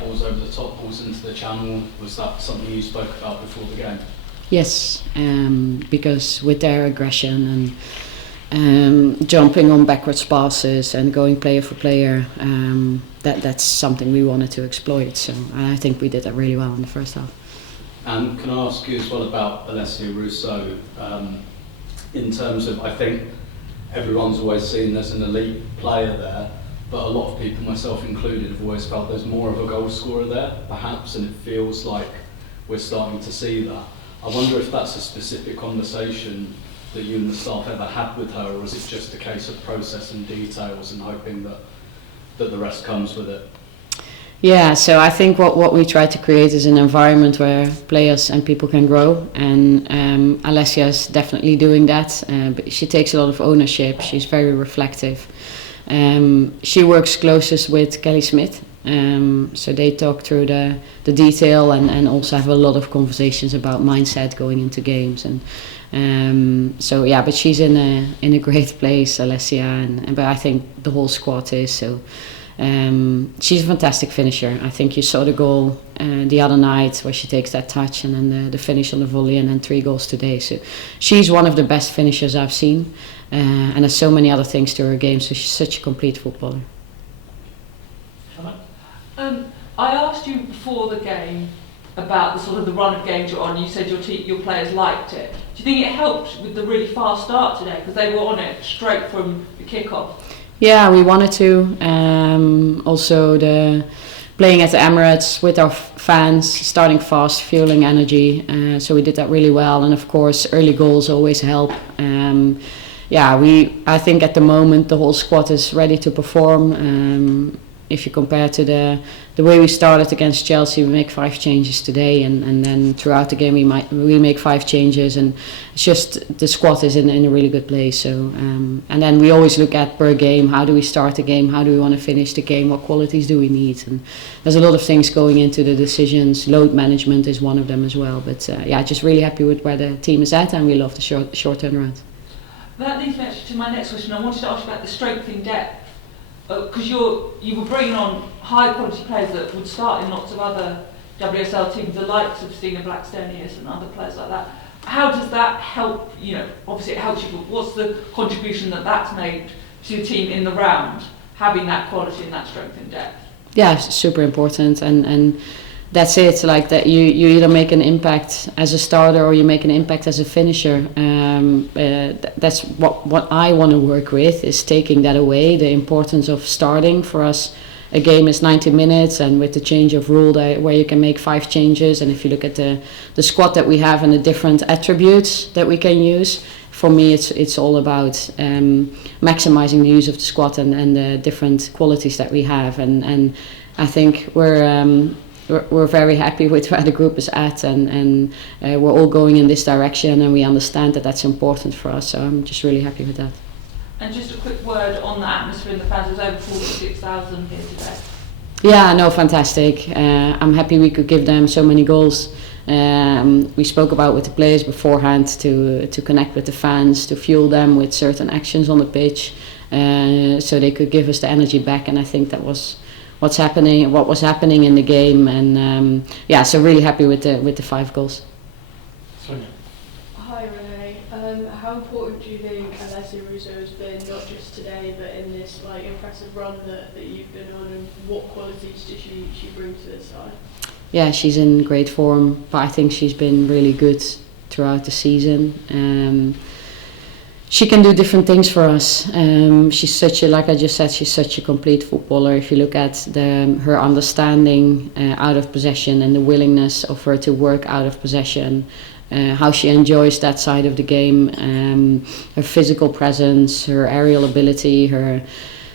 balls over the top, balls into the channel. Was that something you spoke about before the game? Yes, because with their aggression and jumping on backwards passes and going player for player, that's something we wanted to exploit. So I think we did that really well in the first half. And can I ask you as well about Alessia Russo, in terms of, I think everyone's always seen there's an elite player there, but a lot of people, myself included, have always felt there's more of a goal scorer there, perhaps, and it feels like we're starting to see that. I wonder if that's a specific conversation that you and the staff ever had with her, or is it just a case of processing details and hoping that the rest comes with it? Yeah, so I think what we try to create is an environment where players and people can grow, and Alessia is definitely doing that. But she takes a lot of ownership. She's very reflective. She works closest with Kelly Smith, so they talk through the detail and also have a lot of conversations about mindset going into games. And so yeah, but she's in a great place, Alessia, but I think the whole squad is so. She's a fantastic finisher. I think you saw the goal the other night where she takes that touch and then the finish on the volley, and then 3 goals today. So she's one of the best finishers I've seen, and there's so many other things to her game. So she's such a complete footballer. I asked you before the game about the sort of the run of games you're on. You said your players liked it. Do you think it helped with the really fast start today, because they were on it straight from the kickoff? Yeah, we wanted to. Also, the playing at the Emirates with our fans, starting fast, fueling energy. So we did that really well, and of course, early goals always help. I think at the moment the whole squad is ready to perform. If you compare to the way we started against Chelsea, we make 5 changes today, and then throughout the game we make 5 changes, and it's just the squad is in a really good place. So and then we always look at per game, how do we start the game, how do we want to finish the game, what qualities do we need, and there's a lot of things going into the decisions. Load management is one of them as well. But just really happy with where the team is at, and we love the short turnaround. That leads me actually to my next question. I wanted to ask you about the strength in depth. Because you were bringing on high quality players that would start in lots of other WSL teams, the likes of Stina, Blackstenius and other players like that. How does that help? Obviously it helps you, but what's the contribution that's made to your team in the round, having that quality and that strength in depth? Yeah, it's super important, and that's it. Like that, you either make an impact as a starter or you make an impact as a finisher. That's what I want to work with, is taking that away. The importance of starting for us. A game is 90 minutes, and with the change of rule where you can make 5 changes, and if you look at the squad that we have and the different attributes that we can use, for me it's all about maximizing the use of the squad and the different qualities that we have, and I think we're very happy with where the group is at, and we're all going in this direction, and we understand that that's important for us, so I'm just really happy with that. And just a quick word on the atmosphere in the fans. There's over 46,000 here today. Yeah, no, fantastic. I'm happy we could give them so many goals. We spoke about with the players beforehand to connect with the fans, to fuel them with certain actions on the pitch, so they could give us the energy back, and I think that was what was happening in the game, and so really happy with the 5 goals. Sonia. Hi Renee, how important do you think Alessia Russo has been, not just today but in this impressive run that you've been on, and what qualities does she bring to this side? Yeah, she's in great form, but I think she's been really good throughout the season. She can do different things for us. She's like I just said, she's such a complete footballer. If you look at her understanding out of possession and the willingness of her to work out of possession, how she enjoys that side of the game, her physical presence, her aerial ability, her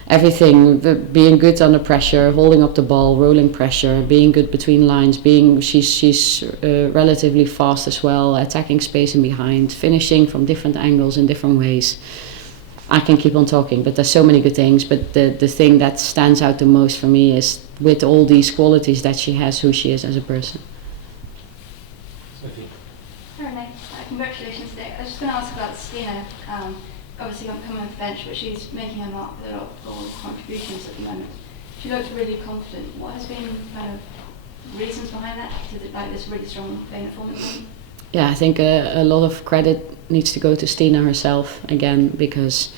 everything, being good under pressure, holding up the ball, rolling pressure, being good between lines, she's relatively fast as well, attacking space and behind, finishing from different angles in different ways. I can keep on talking, but there's so many good things, but the thing that stands out the most for me is with all these qualities that she has, who she is as a person. Sophie. Hi Renee, congratulations today. I was just going to ask about Stina. Obviously not coming off the bench, but she's making her mark with a lot of goals, contributions at the moment. she looked really confident. What has been kind of reasons behind that? Is it like this really strong playing performance? Yeah, I think a lot of credit needs to go to Stina herself again, because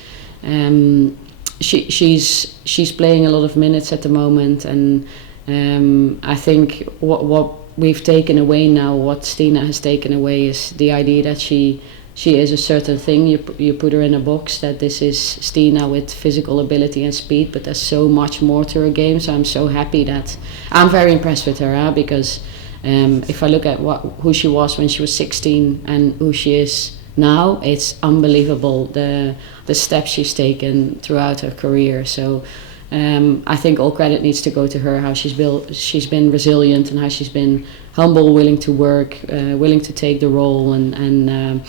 she's playing a lot of minutes at the moment, and I think what we've taken away now, what Stina has taken away, is the idea that she is a certain thing. You put her in a box that this is Stina with physical ability and speed, but there's so much more to her game. So I'm so happy that I'm very impressed with her, because if I look at who she was when she was 16 and who she is now, it's unbelievable the steps she's taken throughout her career. So I think all credit needs to go to her, how she's been resilient, and how she's been humble, willing to work, willing to take the role, and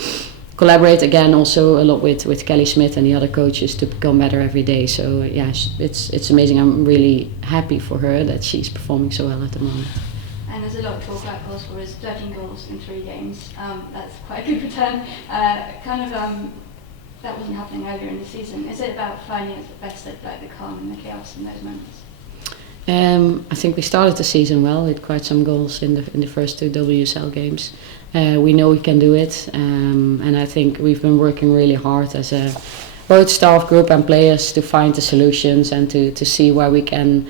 collaborate again also a lot with Kelly Smith and the other coaches to become better every day. So yeah, it's amazing. I'm really happy for her that she's performing so well at the moment. And there's a lot of talk about goal scorers, 13 goals in 3 games. That's quite a good return. That wasn't happening earlier in the season. Is it about finding at the best at like the calm and the chaos in those moments? I think we started the season well with quite some goals in the first 2 WSL games. We know we can do it, and I think we've been working really hard as both staff group and players to find the solutions and to see where we can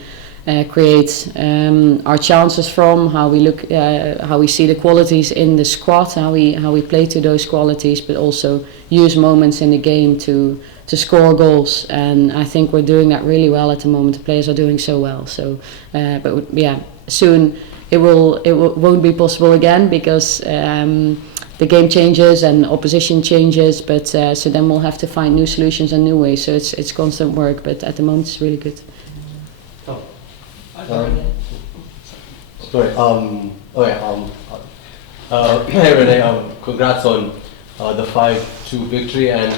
create our chances from, how we look, how we see the qualities in the squad, how we play to those qualities, but also use moments in the game to score goals. And I think we're doing that really well at the moment. The players are doing so well. So, but yeah, soon it won't be possible again, because the game changes and opposition changes. But so then we'll have to find new solutions and new ways. So it's constant work. But at the moment it's really good. Hey Renee, congrats on the 5-2 victory, and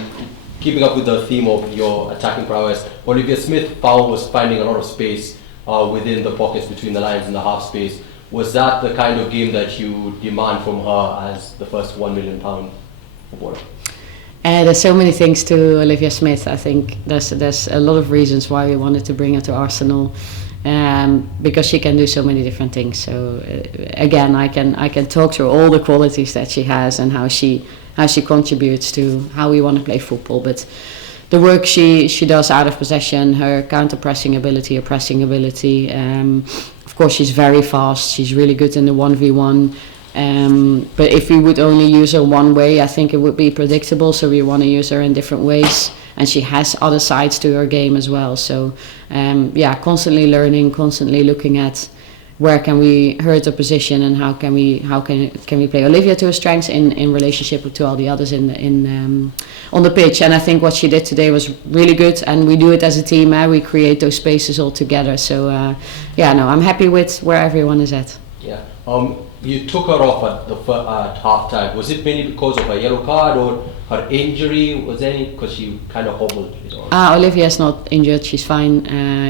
keeping up with the theme of your attacking prowess. Olivia Smith was finding a lot of space within the pockets between the lines and the half space. Was that the kind of game that you demand from her as the first £1 million footballer? There's so many things to Olivia Smith. I think there's a lot of reasons why we wanted to bring her to Arsenal. Because she can do so many different things. So again, I can talk through all the qualities that she has and how she contributes to how we want to play football. But the work she does out of possession, her counter pressing ability, her pressing ability. Of course, she's very fast. She's really good in the 1v1. But if we would only use her one way, I think it would be predictable. So we want to use her in different ways. And she has other sides to her game as well. So yeah, constantly learning, constantly looking at where can we hurt the position and how can we play Olivia to her strengths in relationship to all the others on the pitch. And I think what she did today was really good, and we do it as a team. We create those spaces all together. So yeah, no, I'm happy with where everyone is at. Yeah. You took her off at half time. Was it mainly because of a yellow card or her injury? Was any because she kind of hobbled? Olivia is not injured. She's fine.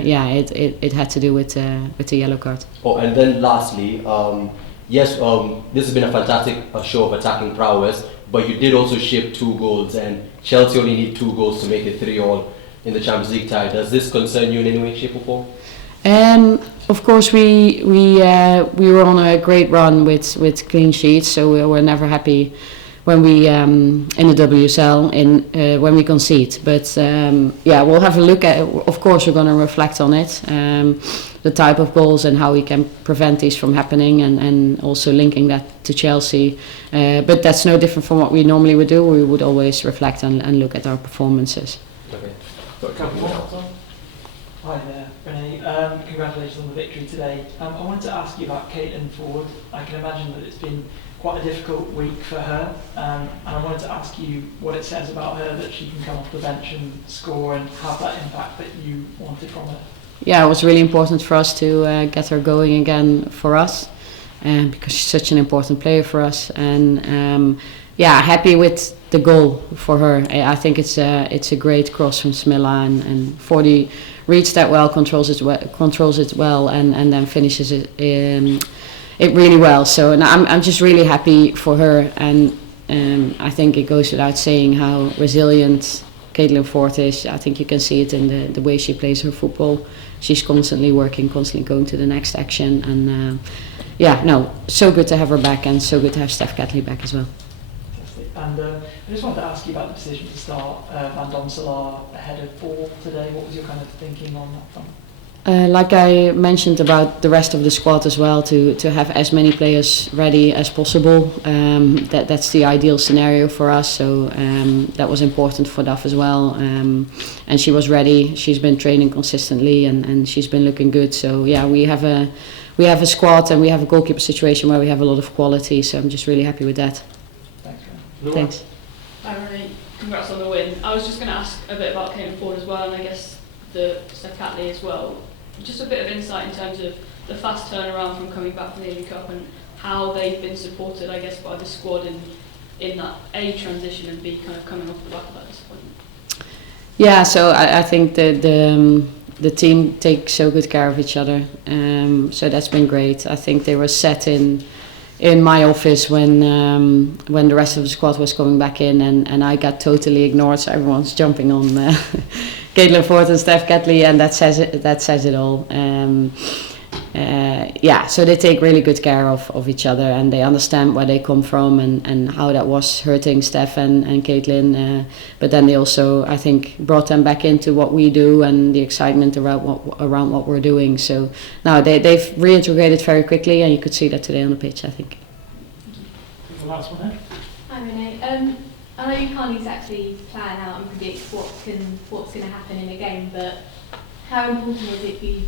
Yeah, it had to do with the yellow card. Oh, and then lastly, yes, this has been a fantastic show of attacking prowess, but you did also ship 2 goals, and Chelsea only need 2 goals to make it 3-3 in the Champions League tie. Does this concern you in any way, shape or form? Of course, we were on a great run with clean sheets, so we were never happy when we in the WSL when we concede. But yeah, we'll have a look at. Of course, we're going to reflect on it, the type of goals and how we can prevent these from happening, and also linking that to Chelsea. But that's no different from what we normally would do. We would always reflect and look at our performances. Okay. Got a couple more. Hi there, Renee. Congratulations on the victory today. I wanted to ask you about Caitlin Foord. I can imagine that it's been quite a difficult week for her, and I wanted to ask you what it says about her that she can come off the bench and score and have that impact that you wanted from her. Yeah, it was really important for us to get her going again for us, because she's such an important player for us. And yeah, happy with the goal for her. I think it's a great cross from Smilla, and Foord reads that well, controls it well, and then finishes it really well. So and I'm just really happy for her, and I think it goes without saying how resilient Caitlin Foord is. I think you can see it in the way she plays her football. She's constantly working, constantly going to the next action, and so good to have her back, and so good to have Steph Catley back as well. Fantastic. And I just wanted to ask you about the decision to start Van Domselaar ahead of Foord today. What was your kind of thinking on that front? Like I mentioned about the rest of the squad as well, to have as many players ready as possible. That's the ideal scenario for us. So that was important for Duff as well. And she was ready. She's been training consistently, and she's been looking good. So yeah, we have a squad, and we have a goalkeeper situation where we have a lot of quality. So I'm just really happy with that. Thanks, Laura. Thanks. Hi Renee, congrats on the win. I was just going to ask a bit about Caitlin Foord as well, and I guess the Steph Catley as well. Just a bit of insight in terms of the fast turnaround from coming back from the Amy Cup and how they've been supported, I guess, by the squad in that A, transition, and B, kind of coming off the back of that disappointment. Yeah, so I think the team takes so good care of each other. So that's been great. I think they were set in my office when the rest of the squad was coming back in, and I got totally ignored. So everyone's jumping on Caitlin Foord and Steph Catley, and that says it all. So they take really good care of each other, and they understand where they come from and how that was hurting Steph and Caitlin. But then they also, I think, brought them back into what we do and the excitement around what we're doing. So now they've reintegrated very quickly, and you could see that today on the pitch, I think. The last one there. Hi Renee. I know you can't exactly plan out and predict what's going to happen in a game, but how important is it for you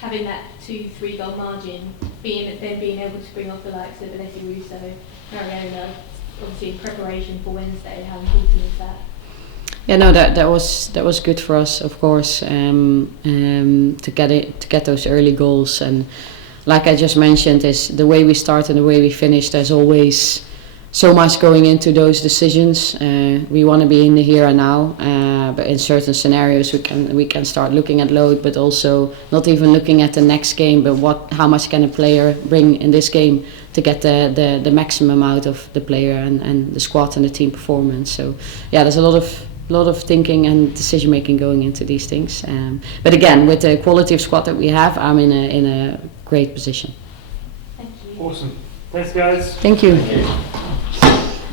having that 2-3 goal margin, being able to bring off the likes of Alessia Russo, Mariona, obviously in preparation for Wednesday? How important is that? Yeah, no, that was good for us, of course, to get those early goals. And like I just mentioned, is the way we start and the way we finish. There's always so much going into those decisions. We want to be in the here and now, but in certain scenarios we can start looking at load, but also not even looking at the next game, but how much can a player bring in this game to get the maximum out of the player and the squad and the team performance. So yeah, there's a lot of thinking and decision making going into these things. But again, with the quality of squad that we have, I'm in a great position. Thank you. Awesome. Thanks, guys. Thank you. Thank you.